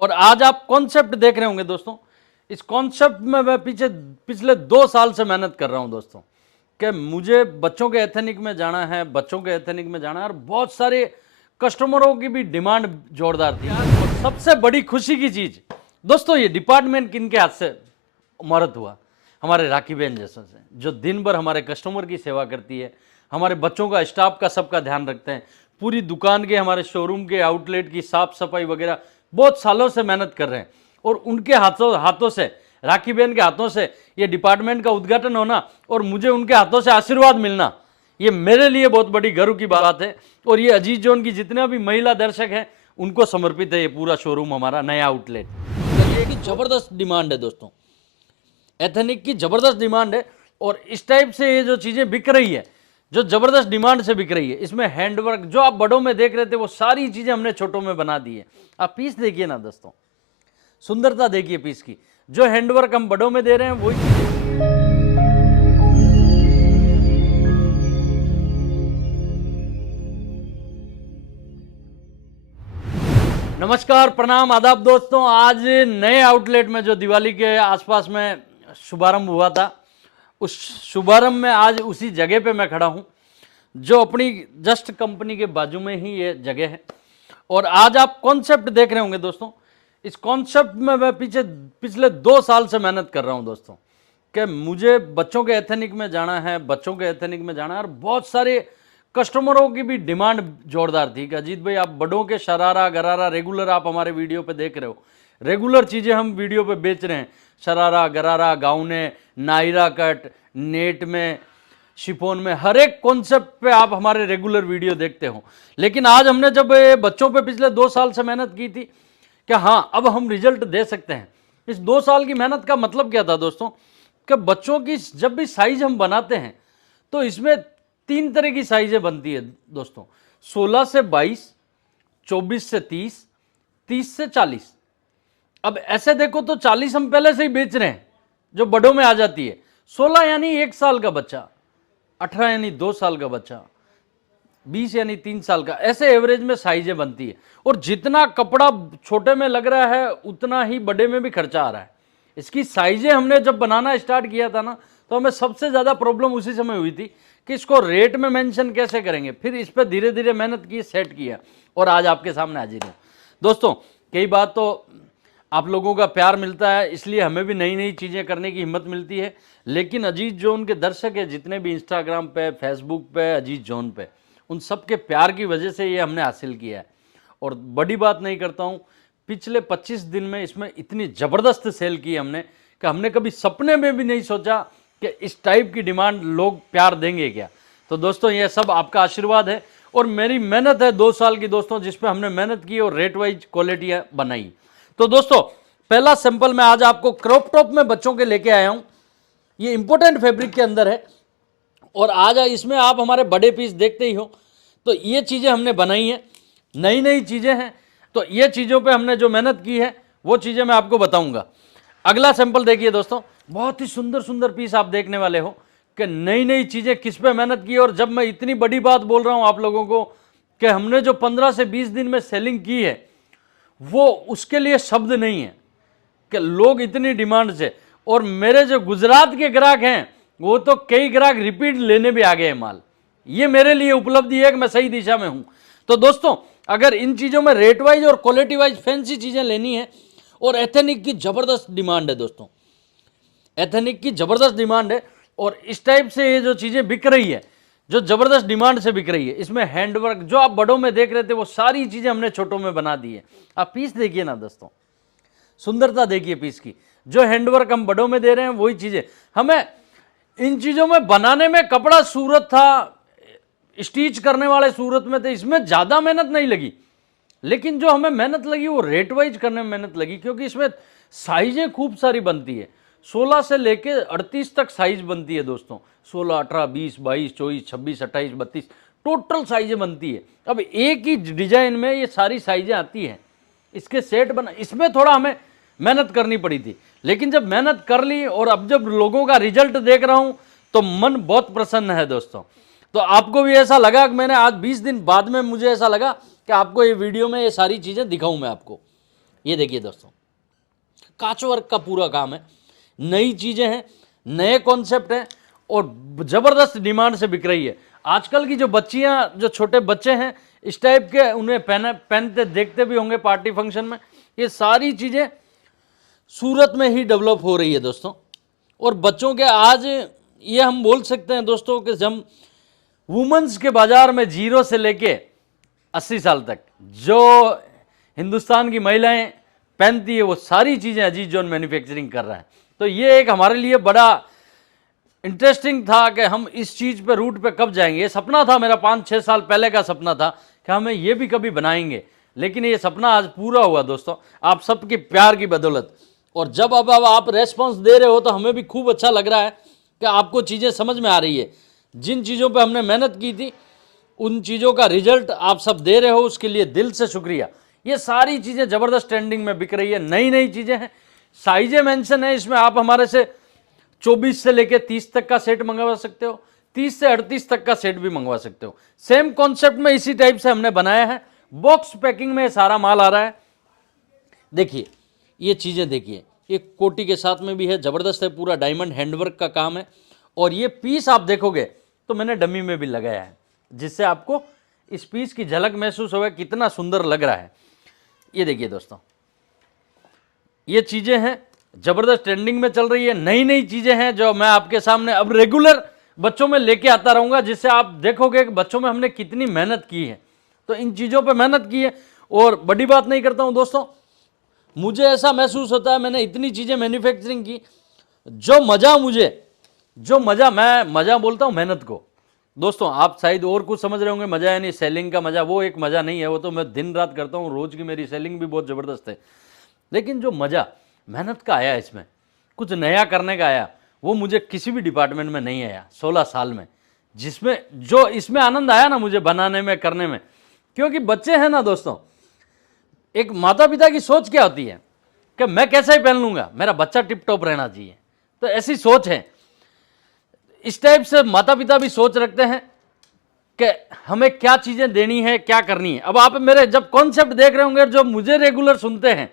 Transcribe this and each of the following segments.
और आज आप कॉन्सेप्ट देख रहे होंगे दोस्तों। इस कॉन्सेप्ट में मैं पिछले 2 साल से मेहनत कर रहा हूं दोस्तों, कि मुझे बच्चों के एथनिक में जाना है, बच्चों के एथनिक में जाना है, और बहुत सारे कस्टमरों की भी डिमांड जोरदार थी। और सबसे बड़ी खुशी की चीज दोस्तों, ये डिपार्टमेंट किनके हाथ से इमारत हुआ? हमारे राखी बहन जैसों से, जो दिन भर हमारे कस्टमर की सेवा करती है, हमारे बच्चों का, स्टाफ का, सबका ध्यान रखते हैं, पूरी दुकान के, हमारे शोरूम के, आउटलेट की साफ सफाई वगैरह बहुत सालों से मेहनत कर रहे हैं। और उनके हाथों से, राखी बहन के हाथों से ये डिपार्टमेंट का उद्घाटन होना और मुझे उनके हाथों से आशीर्वाद मिलना, ये मेरे लिए बहुत बड़ी गर्व की बात है। और ये अजीज जोन की जितने भी महिला दर्शक हैं उनको समर्पित है ये पूरा शोरूम, हमारा नया आउटलेट। ये की जबरदस्त डिमांड है दोस्तों, एथनिक की जबरदस्त डिमांड है। और इस टाइप से ये जो चीजें बिक रही है, जो जबरदस्त डिमांड से बिक रही है, इसमें हैंडवर्क जो आप बड़ों में देख रहे थे वो सारी चीजें हमने छोटों में बना दी है। आप पीस देखिए ना दोस्तों, सुंदरता देखिए पीस की, जो हैंडवर्क हम बड़ों में दे रहे हैं वही चीजें। नमस्कार, प्रणाम, आदाब दोस्तों। आज नए आउटलेट में जो दिवाली के आसपास में शुभारंभ हुआ था, उस शुभारंभ में आज उसी जगह पे मैं खड़ा हूं, जो अपनी जस्ट कंपनी के बाजू में ही ये जगह है। और आज आप कॉन्सेप्ट देख रहे होंगे दोस्तों। इस कॉन्सेप्ट में मैं पिछले 2 साल से मेहनत कर रहा हूं दोस्तों, कि मुझे बच्चों के एथनिक में जाना है, बच्चों के एथनिक में जाना है, और बहुत सारे कस्टमरों की भी डिमांड जोरदार थी कि अजीत भाई, आप बड़ों के शरारा गरारा रेगुलर आप हमारे वीडियो पे देख रहे हो, रेगुलर चीज़ें हम वीडियो पे बेच रहे हैं, शरारा गरारा, गाउने, नायरा कट, नेट में, शिफोन में, हर एक कॉन्सेप्ट पे आप हमारे रेगुलर वीडियो देखते हो। लेकिन आज हमने जब बच्चों पे पिछले 2 साल से मेहनत की थी कि हाँ, अब हम रिजल्ट दे सकते हैं। इस 2 साल की मेहनत का मतलब क्या था दोस्तों, कि बच्चों की जब भी साइज हम बनाते हैं तो इसमें 3 तरह की साइजें बनती है दोस्तों, 16 से 22, 24 से 30, 30 से 40। अब ऐसे देखो तो 40 हम पहले से ही बेच रहे हैं, जो बड़ों में आ जाती है। 16 यानी 1 साल का बच्चा, 18 यानी 2 साल का बच्चा, 20 यानी 3 साल का, ऐसे एवरेज में साइजें बनती है। और जितना कपड़ा छोटे में लग रहा है उतना ही बड़े में भी खर्चा आ रहा है। इसकी साइजें हमने जब बनाना स्टार्ट किया था ना, तो हमें सबसे ज़्यादा प्रॉब्लम उसी समय हुई थी कि इसको रेट में मेंशन कैसे करेंगे। फिर इस पर धीरे धीरे मेहनत की, सेट किया, और आज आपके सामने हाजिर हूँ दोस्तों। कई बात तो आप लोगों का प्यार मिलता है, इसलिए हमें भी नई नई चीज़ें करने की हिम्मत मिलती है। लेकिन अजीज जोन के दर्शक है जितने भी, इंस्टाग्राम पे, फेसबुक पे, अजीज जोन पे, उन सब के प्यार की वजह से ये हमने हासिल किया है। और बड़ी बात नहीं करता हूँ, पिछले 25 दिन में इसमें इतनी ज़बरदस्त सेल की हमने कि हमने कभी सपने में भी नहीं सोचा कि इस टाइप की डिमांड लोग प्यार देंगे क्या। तो दोस्तों, ये सब आपका आशीर्वाद है और मेरी मेहनत है 2 साल की दोस्तों, जिसपे हमने मेहनत की और रेट वाइज क्वालिटियाँ बनाई। तो दोस्तों, पहला सैंपल मैं आज आपको क्रॉप टॉप में बच्चों के लेके आया हूँ। ये इंपोर्टेंट फैब्रिक के अंदर है, और आज इसमें आप हमारे बड़े पीस देखते ही हो। तो ये चीज़ें हमने बनाई हैं, नई नई चीज़ें हैं। तो ये चीज़ों पे हमने जो मेहनत की है वो चीज़ें मैं आपको बताऊंगा। अगला सैंपल देखिए दोस्तों, बहुत ही सुंदर सुंदर पीस आप देखने वाले हो कि नई नई चीज़ें किस पे मेहनत की है। और जब मैं इतनी बड़ी बात बोल रहा हूँ आप लोगों को कि हमने जो 15 से 20 दिन में सेलिंग की है, वो उसके लिए शब्द नहीं है कि लोग इतनी डिमांड से। और मेरे जो गुजरात के ग्राहक हैं वो तो कई ग्राहक रिपीट लेने भी आ गए हैं माल। ये मेरे लिए उपलब्धि है कि मैं सही दिशा में हूं। तो दोस्तों, अगर इन चीज़ों में रेट वाइज और क्वालिटी वाइज फैंसी चीज़ें लेनी है, और एथेनिक की ज़बरदस्त डिमांड है दोस्तों, एथेनिक की ज़बरदस्त डिमांड है। और इस टाइप से ये जो चीज़ें बिक रही है, जो ज़बरदस्त डिमांड से बिक रही है, इसमें हैंडवर्क जो आप बड़ों में देख रहे थे वो सारी चीज़ें हमने छोटों में बना दी है। आप पीस देखिए ना दोस्तों, सुंदरता देखिए पीस की, जो हैंडवर्क हम बड़ों में दे रहे हैं वही चीज़ें। हमें इन चीज़ों में बनाने में कपड़ा सूरत था, स्टिच करने वाले सूरत में थे, इसमें ज़्यादा मेहनत नहीं लगी। लेकिन जो हमें मेहनत लगी वो रेट वाइज करने में मेहनत लगी, क्योंकि इसमें साइजें खूब सारी बनती है। 16 से लेके 38 तक साइज बनती है दोस्तों, 16, 18, 20, 22, 24, 26, 28, 32 टोटल साइजें बनती है। अब एक ही डिजाइन में ये सारी साइजें आती हैं, इसके सेट बना, इसमें थोड़ा हमें मेहनत करनी पड़ी थी। लेकिन जब मेहनत कर ली और अब जब लोगों का रिजल्ट देख रहा हूं तो मन बहुत प्रसन्न है दोस्तों। तो आपको भी ऐसा लगा कि मैंने आज 20 दिन बाद में मुझे ऐसा लगा कि आपको ये वीडियो में ये सारी चीज़ें दिखाऊं मैं आपको। ये देखिए दोस्तों, कांच वर्क का पूरा काम है, नई चीजें हैं, नए कॉन्सेप्ट हैं और जबरदस्त डिमांड से बिक रही है। आजकल की जो बच्चियां, जो छोटे बच्चे हैं, इस टाइप के उन्हें पहनते देखते भी होंगे पार्टी फंक्शन में। ये सारी चीजें सूरत में ही डेवलप हो रही है दोस्तों। और बच्चों के आज ये हम बोल सकते हैं दोस्तों कि जब वुमेन्स के बाजार में 0 से लेके 80 साल तक जो हिंदुस्तान की महिलाएं पहनती है वो सारी चीजें अजीज जोन मैन्युफैक्चरिंग कर रहा है। तो ये एक हमारे लिए बड़ा इंटरेस्टिंग था कि हम इस चीज पे रूट पे कब जाएंगे। ये सपना था मेरा, 5-6 साल पहले का सपना था कि हमें ये भी कभी बनाएंगे, लेकिन ये सपना आज पूरा हुआ दोस्तों, आप सबके प्यार की बदौलत। और जब अब आप रेस्पॉन्स दे रहे हो तो हमें भी खूब अच्छा लग रहा है कि आपको चीज़ें समझ में आ रही है। जिन चीज़ों पे हमने मेहनत की थी उन चीज़ों का रिजल्ट आप सब दे रहे हो, उसके लिए दिल से शुक्रिया। ये सारी चीज़ें ज़बरदस्त ट्रेंडिंग में बिक रही है, नई नई चीज़ें हैं, साइजें मेंशन है इसमें। आप हमारे से 24 से लेके 30 तक का सेट मंगवा सकते हो, 30 से 38 तक का सेट भी मंगवा सकते हो। सेम कॉन्सेप्ट में इसी टाइप से हमने बनाया है, बॉक्स पैकिंग में सारा माल आ रहा है। देखिए ये चीज़ें देखिए, ये कोटी के साथ में भी है, ज़बरदस्त है, पूरा डायमंड हैंडवर्क का काम है। और ये पीस आप देखोगे तो मैंने डमी में भी लगाया है, जिससे आपको इस पीस की झलक महसूस होगा कितना सुंदर लग रहा है। ये देखिए दोस्तों, ये चीज़ें हैं ज़बरदस्त ट्रेंडिंग में चल रही है, नई नई चीज़ें हैं जो मैं आपके सामने अब रेगुलर बच्चों में लेके आता रहूँगा, जिससे आप देखोगे कि बच्चों में हमने कितनी मेहनत की है। तो इन चीज़ों पे मेहनत की है। और बड़ी बात नहीं करता हूँ दोस्तों, मुझे ऐसा महसूस होता है मैंने इतनी चीज़ें मैन्युफैक्चरिंग की, मैं मज़ा बोलता हूँ मेहनत को दोस्तों। आप शायद और कुछ समझ रहे होंगे मज़ा यानी सेलिंग का मज़ा, वो एक मज़ा नहीं है, वो तो मैं दिन रात करता हूँ, रोज़ की मेरी सेलिंग भी बहुत ज़बरदस्त है। लेकिन जो मज़ा मेहनत का आया, इसमें कुछ नया करने का आया, वो मुझे किसी भी डिपार्टमेंट में नहीं आया 16 साल में। जिसमें जो इसमें आनंद आया ना मुझे बनाने में, करने में, क्योंकि बच्चे हैं ना दोस्तों, एक माता पिता की सोच क्या होती है कि मैं कैसा ही पहन लूंगा, मेरा बच्चा टिप टॉप रहना चाहिए। तो ऐसी सोच है, इस टाइप से माता पिता भी सोच रखते हैं कि हमें क्या चीजें देनी है, क्या करनी है। अब आप मेरे जब कॉन्सेप्ट देख रहे होंगे, जो मुझे रेगुलर सुनते हैं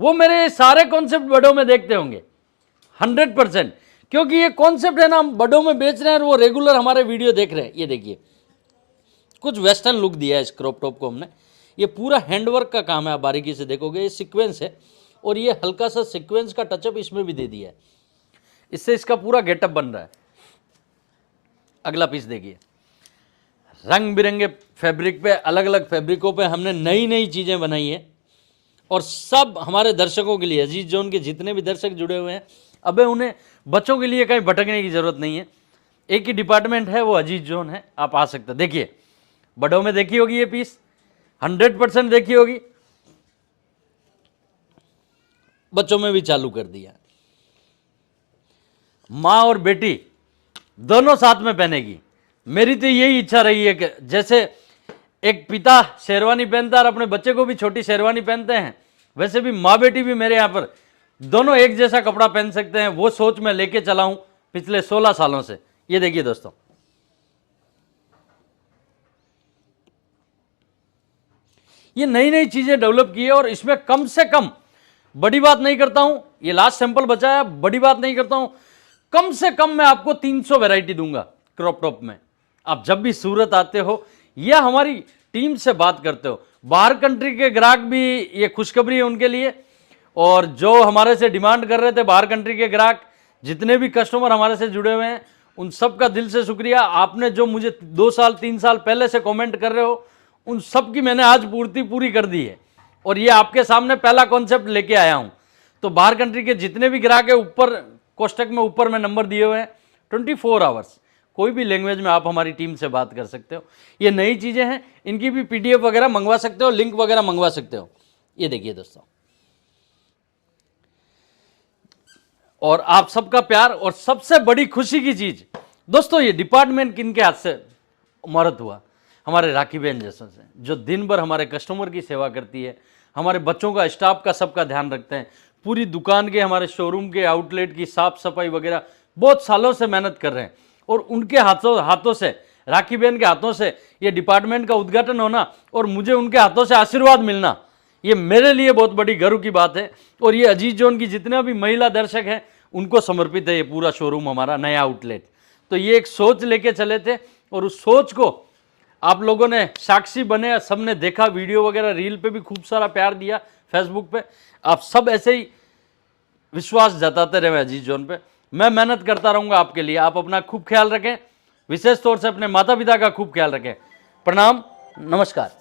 वो मेरे सारे कॉन्सेप्ट बड़ों में देखते होंगे 100%, क्योंकि ये कॉन्सेप्ट है ना हम बड़ों में बेच रहे हैं और वो रेगुलर हमारे वीडियो देख रहे हैं। ये देखिए कुछ वेस्टर्न लुक दिया है इस क्रॉप टॉप को हमने, ये पूरा हैंडवर्क का काम है, आप बारीकी से देखोगे ये सीक्वेंस है और ये हल्का सा सीक्वेंस का टचअप इसमें भी दे दिया है, इससे इसका पूरा गेटअप बन रहा है। अगला पीस देखिए, रंग बिरंगे फैब्रिक पे, अलग अलग फैब्रिकों पे हमने नई नई चीज़ें बनाई है और सब हमारे दर्शकों के लिए, अजीज जोन के जितने भी दर्शक जुड़े हुए हैं, अबे उन्हें बच्चों के लिए कहीं भटकने की जरूरत नहीं है, एक ही डिपार्टमेंट है वो अजीज जोन है, आप आ सकते हैं। देखिए बड़ों में देखी होगी ये पीस, 100% देखी होगी, बच्चों में भी चालू कर दिया। माँ और बेटी दोनों साथ में पहनेगी। मेरी तो यही इच्छा रही है कि जैसे एक पिता शेरवानी पहनता है और अपने बच्चे को भी छोटी शेरवानी पहनते हैं, वैसे भी माँ बेटी भी मेरे यहाँ पर दोनों एक जैसा कपड़ा पहन सकते हैं, वो सोच मैं लेके चला हूं पिछले 16 सालों से। ये देखिए दोस्तों, ये नई नई चीजें डेवलप की है और इसमें कम से कम, बड़ी बात नहीं करता हूं, ये लास्ट सैंपल बचा है, बड़ी बात नहीं करता हूं, कम से कम मैं आपको 300 वैरायटी दूंगा क्रॉप टॉप में। आप जब भी सूरत आते हो या हमारी टीम से बात करते हो, बाहर कंट्री के ग्राहक भी, ये खुशखबरी है उनके लिए, और जो हमारे से डिमांड कर रहे थे बाहर कंट्री के ग्राहक, जितने भी कस्टमर हमारे से जुड़े हुए हैं, उन सब का दिल से शुक्रिया। आपने जो मुझे 2 साल 3 साल पहले से कमेंट कर रहे हो, उन सब की मैंने आज पूर्ति पूरी कर दी है और ये आपके सामने पहला कॉन्सेप्ट लेके आया हूं। तो बाहर कंट्री के जितने भी ग्राहक है, ऊपर कोष्टक में ऊपर में नंबर दिए हुए हैं, 24 आवर्स कोई भी लैंग्वेज में आप हमारी टीम से बात कर सकते हो। ये नई चीजें हैं, इनकी भी PDF वगैरह मंगवा सकते हो, लिंक वगैरह मंगवा सकते हो। ये देखिए दोस्तों, और आप सबका प्यार, और सबसे बड़ी खुशी की चीज दोस्तों, ये डिपार्टमेंट किनके हाथ से इमारत हुआ? हमारे राखी बहन जैसों से, जो दिन भर हमारे कस्टमर की सेवा करती है, हमारे बच्चों का, स्टाफ का, सबका ध्यान रखते हैं, पूरी दुकान के, हमारे शोरूम के, आउटलेट की साफ सफाई वगैरह बहुत सालों से मेहनत कर रहे हैं। और उनके हाथों से, राखी बहन के हाथों से ये डिपार्टमेंट का उद्घाटन होना और मुझे उनके हाथों से आशीर्वाद मिलना, ये मेरे लिए बहुत बड़ी गर्व की बात है और ये अजीज जोन की जितने भी महिला दर्शक हैं उनको समर्पित है ये पूरा शोरूम हमारा नया आउटलेट। तो ये एक सोच लेके चले थे और उस सोच को आप लोगों ने साक्षी बने, सबने देखा, वीडियो वगैरह रील पे भी खूब सारा प्यार दिया, फेसबुक पे। आप सब ऐसे ही विश्वास जताते रहे अजीज जोन पे। मैं मेहनत करता रहूंगा आपके लिए। आप अपना खूब ख्याल रखें, विशेष तौर से अपने माता पिता का खूब ख्याल रखें। प्रणाम, नमस्कार।